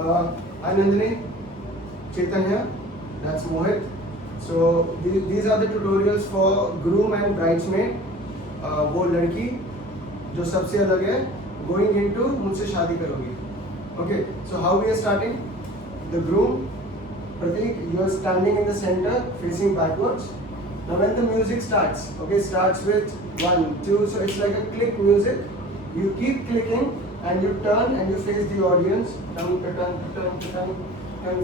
Hi Nandini, Chetan here, that's Mohit. So these are the tutorials for groom and bridesmaid. वो लड़की जो सबसे अलग है, going into मुझसे शादी करोगी. Okay, so how we are starting? The groom, Pratik, you are standing in the center, facing backwards. Now when the music starts, okay, starts with 1, 2, so it's like a click music. You keep clicking and you turn and you face the audience. Turn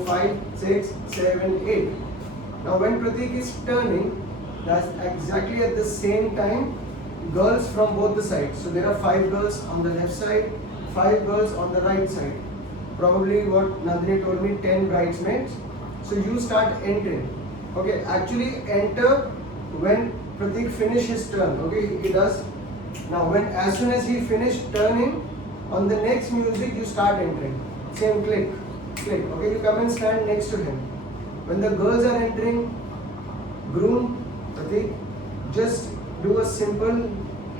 5, 6, 7, 8. Now when Pratik is turning, that's exactly at the same time girls from both the sides. So there are 5 girls on the left side, 5 girls on the right side. Probably what Nandini told me, 10 bridesmaids. So you start entering. Okay, actually enter when Pratik finish his turn. Okay, he does. Now when as soon as he finished turning, on the next music you start entering. Same click. Okay, you come and stand next to him. When the girls are entering, groom, Pratik, just do a simple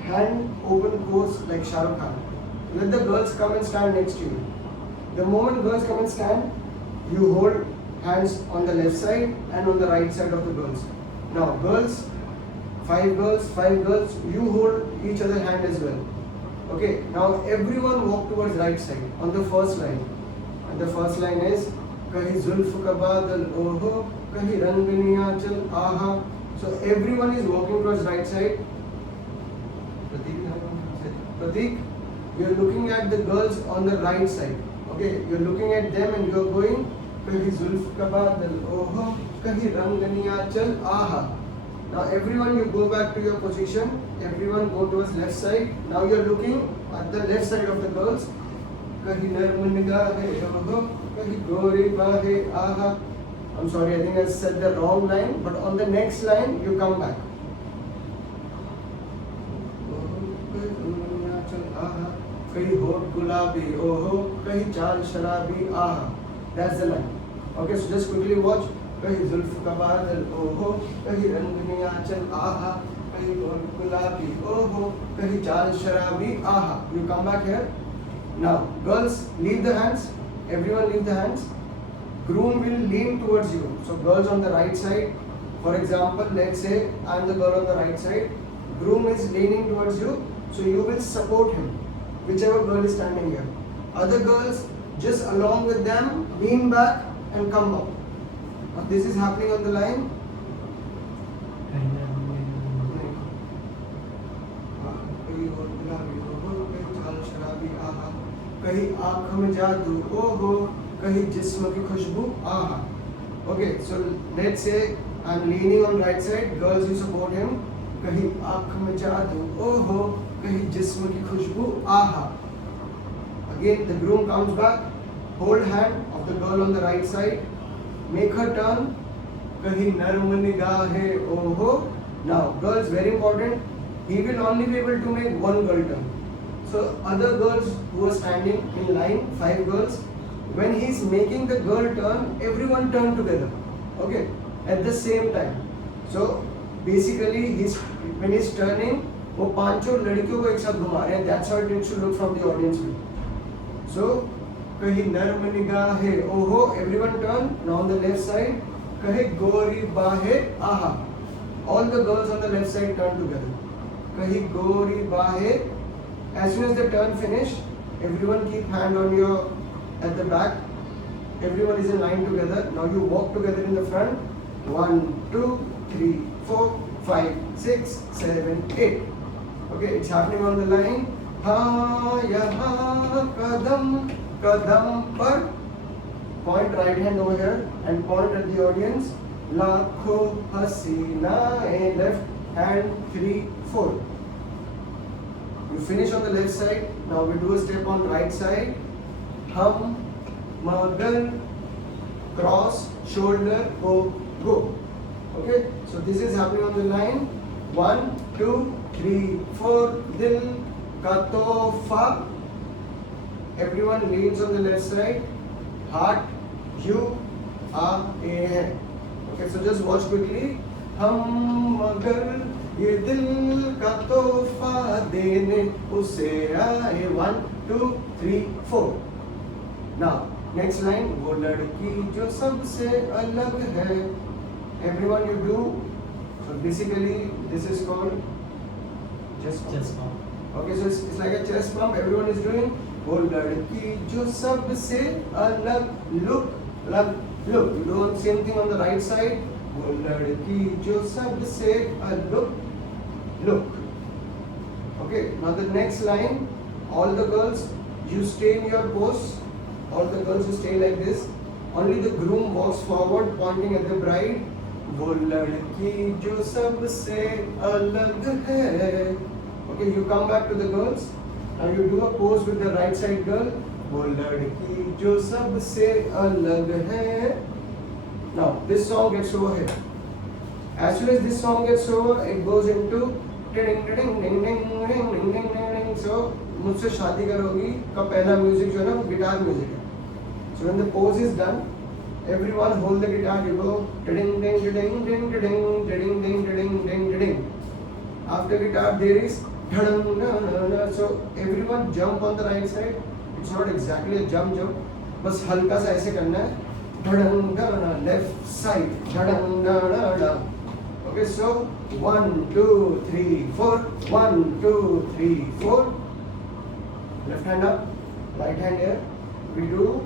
hand open pose like Shah Rukh Khan. Let the girls come and stand next to you. The moment girls come and stand, you hold hands on the left side and on the right side of the girls. Now girls, 5 girls, you hold each other hand as well. Okay, now everyone walk towards right side on the first line. And the first line is Kahi Zulf ka badal oho, kahi rang niyachal aha. So everyone is walking towards right side. Pratik, you are looking at the girls on the right side. Okay, you are looking at them and you are going Kahi Zulf ka badal oho, kahi rang niyachal aha. Now everyone you go back to your position, everyone go towards left side. Now you are looking at the left side of the girls. Kahi narm nigahe oho, kahi gori bahe aha. I'm sorry, I think I said the wrong line, but on the next line you come back. Kahi hot gulabi oho, kahi chal sharabi aha. That's the line. Okay, so just quickly watch. कहीं जुल्फ का बादल ओहो, कहीं रंग नियाचल आहा, कहीं गुलाबी ओहो, कहीं चाल शराबी आहा. You come back here. Now, girls, leave the hands. Everyone leave the hands. Groom will lean towards you. So, girls on the right side. For example, let's say I am the girl on the right side. Groom is leaning towards you. So, you will support him. Whichever girl is standing here. Other girls, just along with them, lean back and come up. Now this is happening on the line. कहीं आँख में जादू ओहो, कहीं जिस्म की खुशबू आहा. Okay, so let's say I'm leaning on right side. Girls, you support him. कहीं आँख में जादू ओहो, कहीं जिस्म की खुशबू आहा. Again, the groom comes back. Hold hand of the girl on the right side. Make her turn. Kahi narm nigahe oho. Now, girls, very important. He will only be able to make one girl turn. So, other girls who are standing in line, 5 girls, when he is making the girl turn, everyone turn together. Okay, at the same time. So, basically, when he is turning, वो पांचों लड़कियों को एक साथ घुमा रहे हैं. That's how it should look from the audience view. So, कहीं नर्म निगाहे ओहो, everyone turn. Now on the left side, कहे गोरी बाहे आहा. All the girls on the left side turn together. कहीं गोरी बाहे. As soon as the turn finish, everyone keep hand on your at the back. Everyone is in line together. Now you walk together in the front. 1, 2, 3, 4, 5, 6, 7, 8. Okay, it's happening on the line. हाँ यहाँ कदम Kadam par. Point right hand over here and point at the audience. Lakho hasina. Left hand 3, 4. You finish on the left side. Now we do a step on right side. Hum, magar, cross, shoulder, go. Okay. So this is happening on the line. 1, 2, 3, 4. Dil ka tofa. Everyone leans on the left side. Heart, you, a. Okay, so just watch quickly. हम मगर ये दिल का तोहफा देने उसे आए. 1, 2, 3, 4. Now Next line, वो लड़की जो सबसे अलग है. Everyone you do. So basically this is called chest pump. Okay, so it's like a chest pump. Everyone is doing. वो लड़की जो सबसे अलग. Look. You do the same thing on the right side. वो लड़की जो सबसे अलग. Look. Okay. Now the next line. All the girls, you stay in your pose. All the girls you stay like this. Only the groom walks forward, pointing at the bride. वो लड़की जो सबसे अलग है. Okay, you come back to the girls. Now you do a pose with the right side girl. वो लड़की जो सबसे अलग है. Now this song gets over here. As soon as this song gets over, it goes into ding ding ding ding ding ding ding ding. So मुझसे शादी करोगी का पहला म्यूजिक जो है ना वो गिटार म्यूजिक है. So when the pose is done, everyone hold the guitar. You go ding ding ding ding ding ding ding ding ding ding. After guitar there is so everyone jump on the right side. It's not exactly a jump, बस हल्का सा ऐसे करना है. Left side. Okay, so 1 2 3 4. 1 2 3 4. Left hand up, right hand here. We do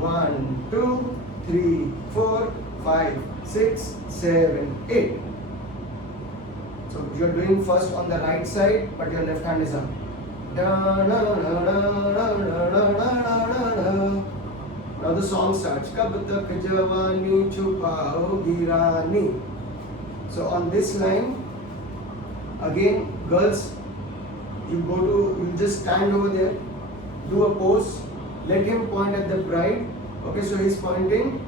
1 2 3 4 5 6 7 8. So you are doing first on the right side, but your left hand is up. Now the song starts. कब तक जवानी छुपाओगी रानी. So on this line, again girls, you just stand over there, do a pose, let him point at the bride. Okay, so he's pointing.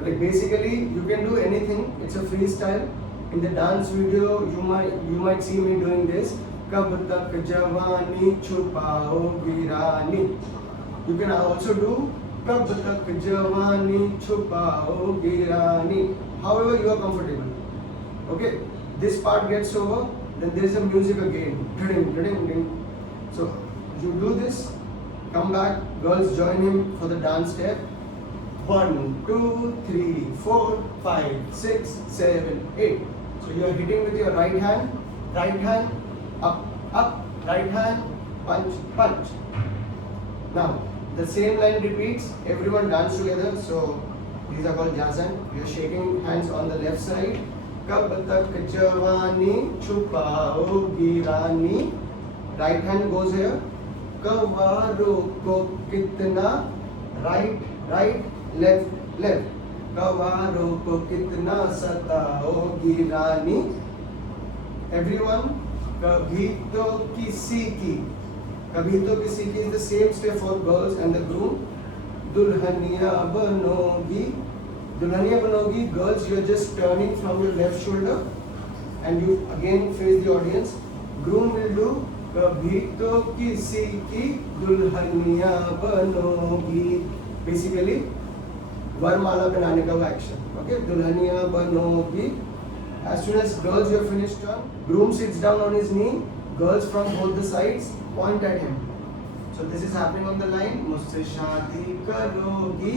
Like basically, you can do anything. It's a freestyle. In the dance video, you might see me doing this. कब तक जवानी छुपाओगी रानी. You can also do कब तक जवानी छुपाओगी रानी. However you are comfortable. Okay, this part gets over. Then there is a music again. Ding ding ding. So you do this. Come back. Girls join him for the dance step. 1 2 3 4 5 6 7 8. So you are hitting with your right hand, up, right hand, punch. Now the same line repeats. Everyone dance together. So these are called jazan. We are shaking hands on the left side. कब तक जवानी छुपाओगी रानी. Right hand goes here. कवारों को कितना. Right, left. कवारों को कितना सताओगी रानी. Everyone, कभी तो किसी की is the same step for girls and the groom. Dulhania बनोगी. Girls, you are just turning from your left shoulder and you again face the audience. Groom will do कभी तो किसी की दुल्हनिया बनोगी. Basically वरमाला बनाने का वो एक्शन. Okay, दुल्हनिया बनोगी. As soon as girls you have finished turn, groom sits down on his knee. Girls from both the sides point at him. So this is happening on the line. मुझसे शादी करोगी.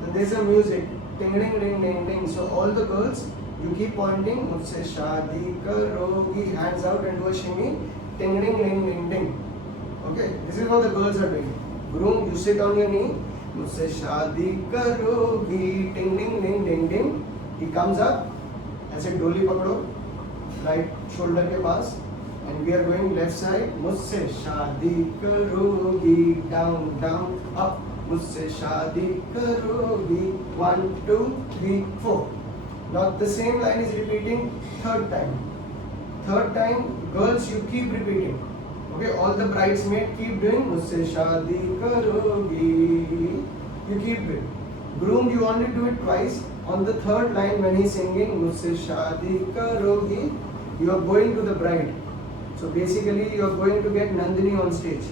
Then there is a music. Ding ding ding ding ding. So all the girls, you keep pointing. मुझसे शादी करोगी. Hands out and do a shimmy. Ding ding ding ding ding. Okay, this is what the girls are doing. Groom, you sit on your knee. मुझसे शादी करोगी. Ding ding ding ding ding. He comes up. ऐसे डोली पकड़ो right shoulder के पास and we are going left side. मुझसे शादी करोगी. Down up. मुझसे शादी करोगी. 1 2 3 4. Now the same line is repeating third time. Girls, you keep repeating. Okay, all the bridesmaids keep doing मुझसे शादी करोगी. You keep it. Groom, you only do it twice. On the third line when he's singing मुझसे शादी करोगी, you are going to the bride. So basically you are going to get Nandini on stage.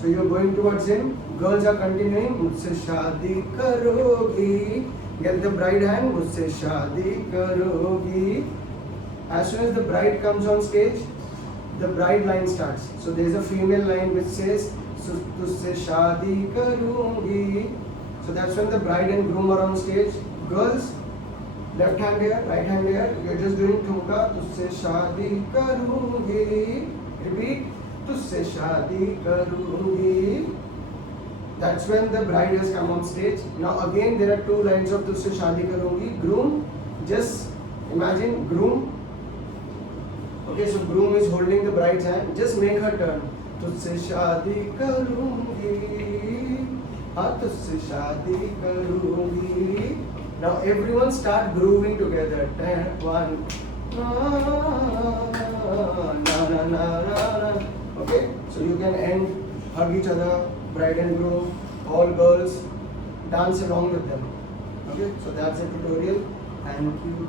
So you are going towards him. Girls are continuing मुझसे शादी करोगी. Get the bride hand. मुझसे शादी करोगी. As soon as the bride comes on stage, the bride line starts. So there is a female line which says तुझसे शादी करूँगी. So that's when the bride and groom are on stage. Girls, left hand here, right hand here. You're just doing ठुमका. तुझसे शादी करूँगी. Repeat. तुझसे शादी करूँगी. That's when the bride has come on stage. Now again there are two lines of तुझसे शादी करूँगी. Groom, just imagine groom. Okay, so groom is holding the bride's hand. Just make her turn. तुझसे शादी करूँगी. हाँ तुझसे शादी करूँगी. Now everyone start grooving together. 1, okay, so you can end, hug each other, bride and groom, all girls, dance along with them. Okay, so that's the tutorial. Thank you.